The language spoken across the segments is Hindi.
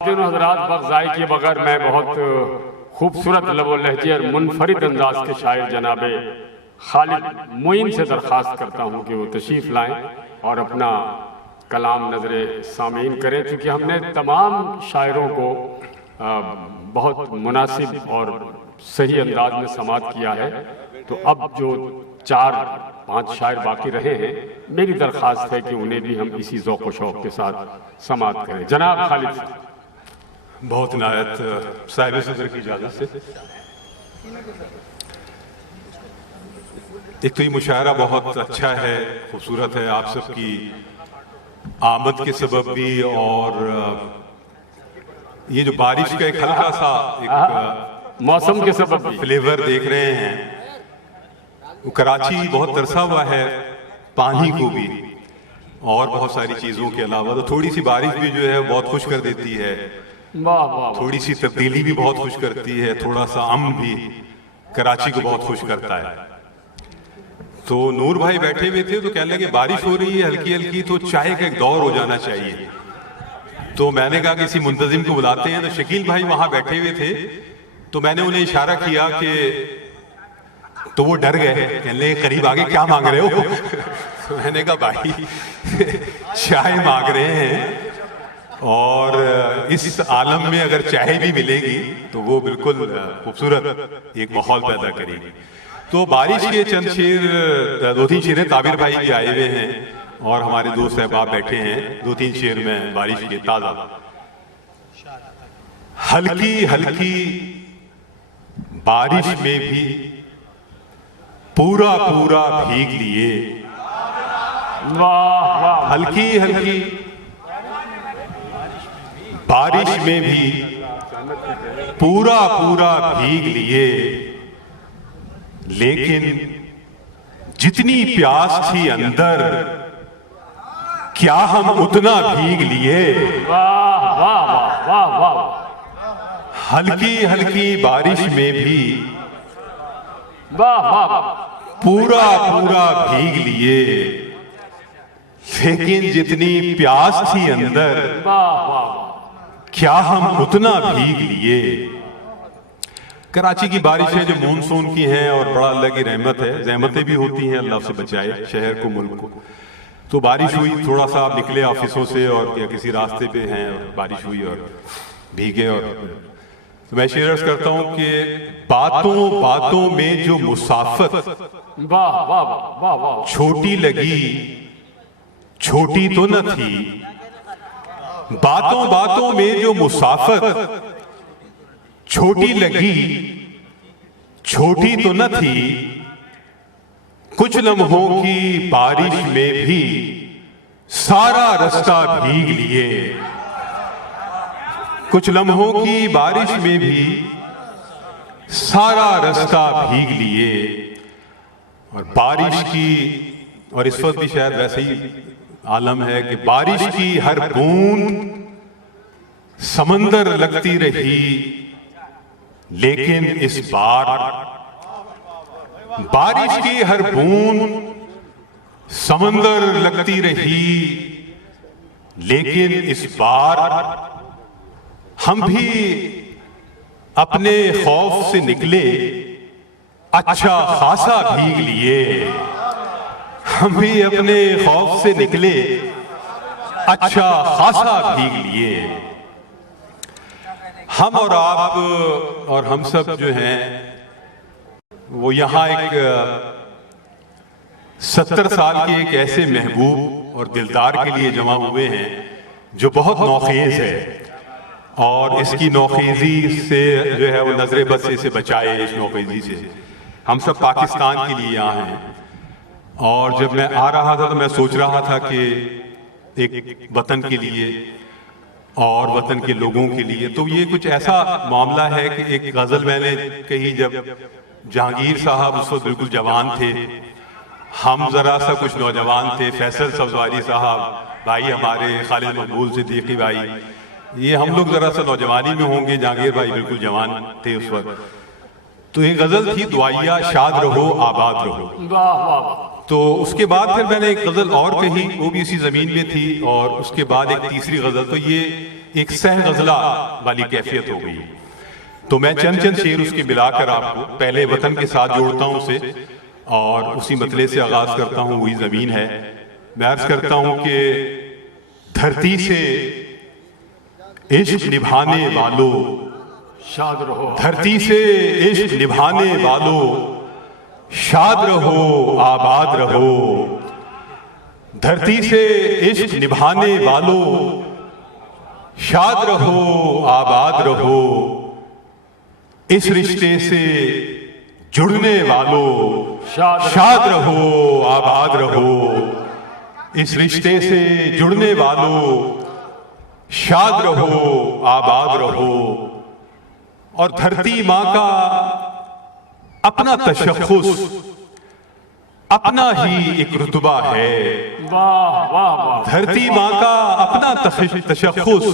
हजरात बग़ज़ाई के बगैर मैं बहुत खूबसूरत लबो लहजे और मुनफरिद अंदाज के शायर जनाबे खालिद मोइन से दरख्वास्त करता हूँ कि वो तशरीफ़ लाएँ और अपना कलाम नज़रे सामीन करें, क्योंकि हमने तमाम शायरों को बहुत मुनासिब और सही अंदाज में समात किया है। तो अब जो 4-5 शायर बाकी रहे हैं, मेरी दरख्वास्त है कि उन्हें भी हम इसी ज़ौक़ व शौक़ के साथ समात करें। जनाब खालिद बहुत नायत साहिब सदर की इजाज़त से। एक तो ये मुशायरा बहुत अच्छा है, खूबसूरत है, आप सबकी आमद के सबब भी, और ये जो बारिश का एक हल्का सा एक मौसम के सबब भी फ्लेवर देख रहे हैं। वो कराची बहुत तरसा हुआ है पानी को भी और बहुत सारी चीज़ों के अलावा, तो थोड़ी सी बारिश भी जो है बहुत खुश कर देती है, थोड़ी सी तब्दीली भी बहुत खुश करती है, थोड़ा सा अमन भी कराची को बहुत खुश करता है। तो नूर भाई बैठे हुए थे तो कहने लगे बारिश हो रही है हल्की हल्की, तो चाय का एक दौर हो जाना चाहिए। तो मैंने कहा किसी मुंतजिम को बुलाते हैं। तो शकील भाई वहां बैठे हुए थे, तो मैंने उन्हें इशारा किया कि, तो वो डर गए, कहने लगे करीब आगे क्या मांग रहे हो? तो मैंने कहा भाई चाय मांग रहे हैं, और इस आलम में अगर चाय भी मिलेगी तो वो बिल्कुल खूबसूरत एक माहौल पैदा करेगी। तो बारिश के चंद शेर, 2-3 शेर ताबिर भाई भी आए हुए हैं और हमारे दोस्त अहबाब बैठे हैं। 2-3 शेर में बारिश के ताजा। हल्की हल्की बारिश में भी पूरा पूरा भीग लिए, वाह वाह, हल्की हल्की बारिश में भी पूरा पूरा भीग लिए, लेकिन जितनी प्यास थी अंदर क्या हम उतना भीग लिए। वाह वाह वाह वाह, हल्की हल्की बारिश में भी वाह वाह, पूरा पूरा भीग लिए, लेकिन जितनी प्यास थी अंदर वाह वाह, क्या हम उतना भीग लिए। कराची की बारिश है जो मानसून की है और बड़ा अल्लाह की रहमत है, रहमतें भी होती हैं, अल्लाह से बचाए शहर को, मुल्क को। तो बारिश हुई, थोड़ा सा आप निकले ऑफिसों से और या किसी रास्ते पे हैं और बारिश हुई और भीगे, और तो मैं शेयर करता हूं कि बातों बातों में जो मुसाफत वाह वाह वाह वाह, छोटी लगी छोटी तो न थी, बातों बातों में जो मुसाफत छोटी लगी छोटी तो न थी, कुछ लम्हों की बारिश में भी सारा रास्ता भीग लिए। कुछ लम्हों की बारिश में भी सारा रास्ता भीग लिए। और बारिश की, और इस वक्त भी शायद वैसे ही आलम है कि बारिश की हर बूंद समंदर लगती रही, लेकिन इस बार बारिश की हर बूंद समंदर लगती रही, लेकिन इस बार हम भी अपने खौफ से निकले अच्छा खासा भीग लिए। हम भी अपने खौफ से निकले अच्छा खासा भीग लिए। हम और आप और हम सब जो हैं वो यहाँ एक 70 साल के एक ऐसे महबूब और दिलदार के लिए जमा हुए हैं जो बहुत नौखेज है, और इसकी नौखेजी से जो है वो नजरे बद से बचाए। इस नौखेजी से हम सब पाकिस्तान के लिए यहाँ हैं। और जब मैं आ रहा था तो मैं सोच रहा था कि एक वतन के लिए और वतन के लोगों के लिए, तो ये कुछ ऐसा मामला है कि एक गजल मैंने कही जब जहांगीर साहब उस वक्त बिल्कुल जवान थे, हम जरा सा कुछ नौजवान थे, फैसल सब्जवारी साहब भाई हमारे, खालिद मकबूल सिद्दीकी भाई, ये हम लोग जरा सा नौजवानी में होंगे, जहांगीर भाई बिल्कुल जवान थे उस वक्त। तो ये गजल थी दुआया शाद रहो आबाद रहो। वाह वाह, तो उसके बाद फिर मैंने एक गजल और कही, वो भी इसी जमीन में थी, और उसके बाद एक तीसरी गजल। तो ये एक सह गजला वाली कैफियत हो गई। तो मैं चंद चंद शेर उसके मिलाकर आपको पहले वतन के साथ जोड़ता हूं उसे, और उसी मतले से आगाज करता हूं। वही जमीन है। मैं अर्ज करता हूं कि धरती से इश्क निभाने वालों शाद रहो, धरती से इश्क निभाने वालों शाद रहो आबाद रहो। धरती से इश्क निभाने वालों शाद रहो आबाद रहो। इस रिश्ते से जुड़ने वालों शाद रहो आबाद रहो। इस रिश्ते से जुड़ने वालों शाद रहो आबाद रहो। और धरती माँ का अपना तशख़्ख़ुस, अपना ही एक रुतबा है। वाह वाह वाह। धरती माँ का अपना तशख़्ख़ुस,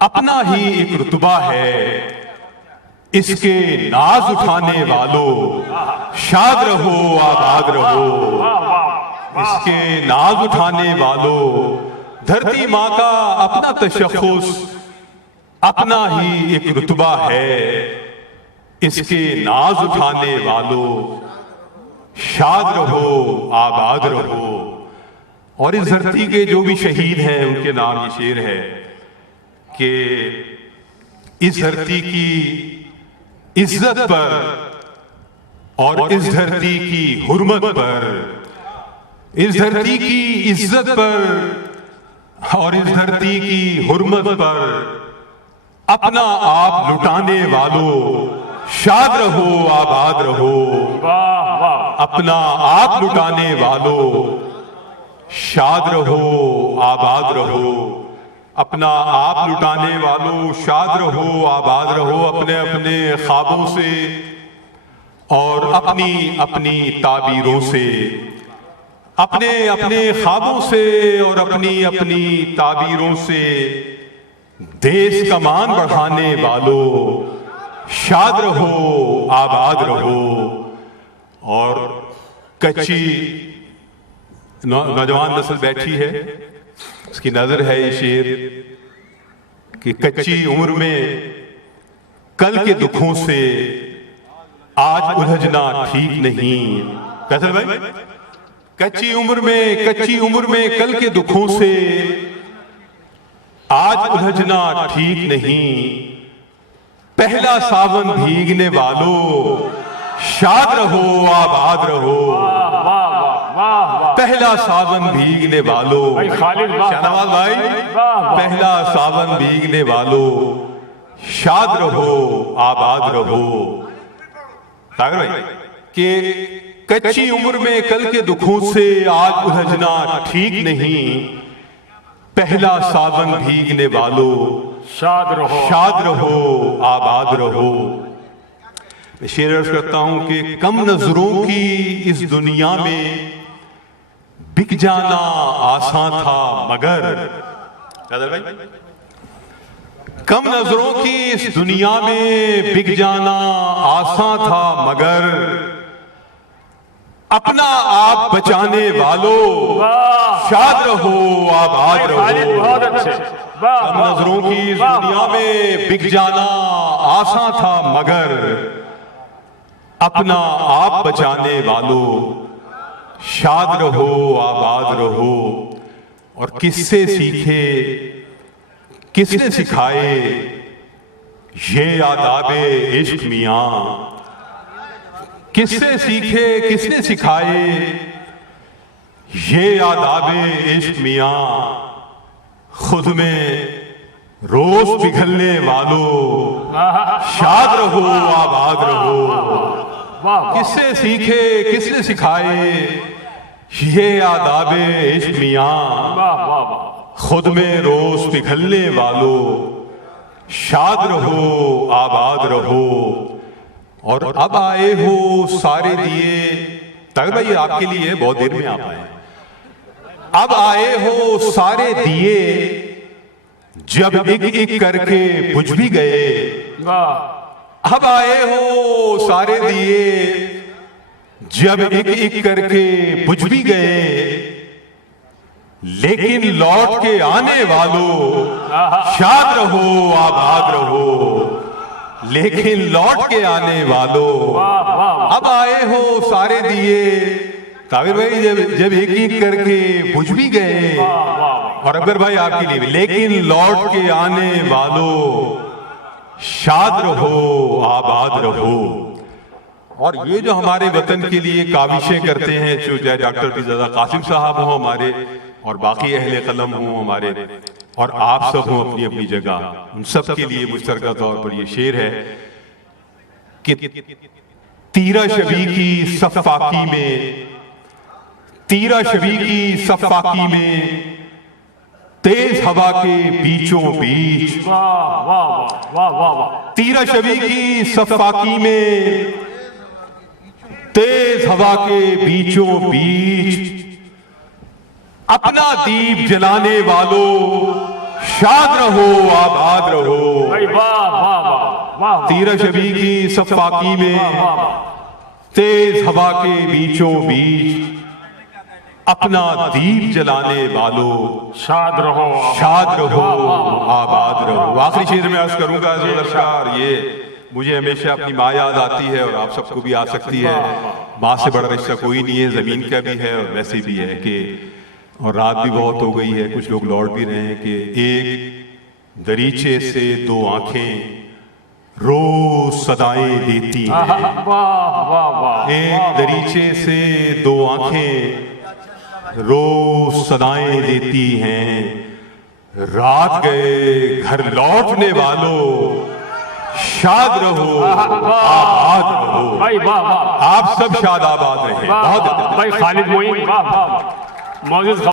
अपना ही एक रुतबा है। इसके नाज उठाने वालों शाद रहो आबाद रहो। इसके नाज उठाने वालों, धरती माँ का अपना तशख़्ख़ुस, अपना ही एक रुतबा है। इसके नाज उठाने वालों शाद रहो आबाद रहो। और इस धरती के जो भी शहीद हैं उनके नाम ये शेर है कि इस धरती की इज्जत पर और इस धरती की हुर्मत पर, इस धरती की इज्जत पर और इस धरती की हुर्मत पर अपना आप लुटाने वालों शाद रहो आबाद रहो। वाह वाह। अपना आप लुटाने वालों शाद रहो आबाद रहो। अपना आप लुटाने वालों शाद रहो आबाद रहो। अपने अपने ख्वाबों से और अपनी अपनी ताबीरों से, अपने अपने ख्वाबों से और अपनी अपनी ताबीरों से देश का मान बढ़ाने वालों शाद रहो आबाद रहो। और कच्ची नौजवान नस्ल बैठी है, उसकी नजर है ये शेर कि कच्ची उम्र में कल के दुखों से आज उलझना ठीक नहीं। कैसे भाई? कच्ची उम्र में कल के दुखों से आज उलझना ठीक नहीं। पहला सावन भीगने वालों शाद रहो आबाद रहो। पहला सावन भीगने वालों, शाहनवाज भाई, पहला सावन भीगने वालों शाद रहो आबाद रहो। सागर भाई कि कच्ची उम्र में कल के दुखों से आज उलझना ठीक नहीं। पहला सावन भीगने वालों शाद रहो आबाद रहो। मैं शेर अर्ज करता हूं कि कम नजरों की इस दुनिया में बिक जाना आसान था मगर, भाई, कम नजरों की इस दुनिया में बिक जाना आसान था मगर अपना आप बचाने वालों शाद रहो आबाद रहो। बहुत अच्छे। कम नजरों की इस दुनिया में बिक जाना आसान था मगर अपना आप बचाने वालों शाद रहो आबाद रहो। और किससे सीखे, किसने सिखाए ये आदाबे इश्क मियां। किससे सीखे, किसने सिखाए ये आदाबे इश्क मियां। खुद में रोज पिघलने वालों शाद रहो आबाद रहो। किससे सीखे, किसने सिखाए ये आदाबे इश्क मियां। खुद में रोज पिघलने वालों शाद रहो आबाद रहो। और अब आए हो सारे दिए, तक भाई आपके लिए बहुत देर में आप आए। अब आए हो सारे दिए जब एक एक करके बुझ भी गए। अब आए हो सारे दिए जब एक एक करके बुझ भी गए। लेकिन लौट के आने वालों शाद रहो आबाद रहो। लेकिन लौट के आने वालों अब आए हो सारे दिए। ताबिर भाई जब एक एक करके बुझ भी गए, और अकबर भाई आपके लिए भी, लेकिन लौट के आने वालों शाद रहो आबाद रहो। और ये जो हमारे वतन के लिए काविशें करते हैं, जो चाहे डॉक्टर फिजादा कासिम साहब हों हमारे, और बाकी अहले कलम हों हमारे, और आप सब हों अपनी अपनी जगह, उन सब के लिए मुश्तरका तौर पर ये शेर है कि तीरा शबी की सफाकी में, तीरा शबी की सफाकी में, तेज हवा के बीचों बीच, तीरा शबी की सफाकी में, तेज हवा के बीचों बीच, अपना दीप जलाने वालों शाद रहो आबाद रहो। तीरा शबी की सफाकी में, तेज हवा के बीचों बीच, अपना दीप जलाने वालों शाद रहो आबाद रहो। आखिरी शेर में अर्ज करूंगा और ये मुझे हमेशा अपनी माँ याद आती है, और आप सबको भी आ सकती है। माँ से बड़ा रिश्ता कोई नहीं है, जमीन का भी है और वैसे भी है कि, और रात भी बहुत हो गई है, कुछ लोग लौट भी रहे हैं कि एक दरीचे से दो आंखें रोज सदाएं देती हैं। एक दरीचे से दो आंखें रोज सदाएं देती हैं। रात गए घर लौटने वालों शाद रहो आबाद रहो। भाई वाह वाह, आप सब शाद आबाद रहे। बहुत भाई खालिद मोइन, वाह वाह, मौजूद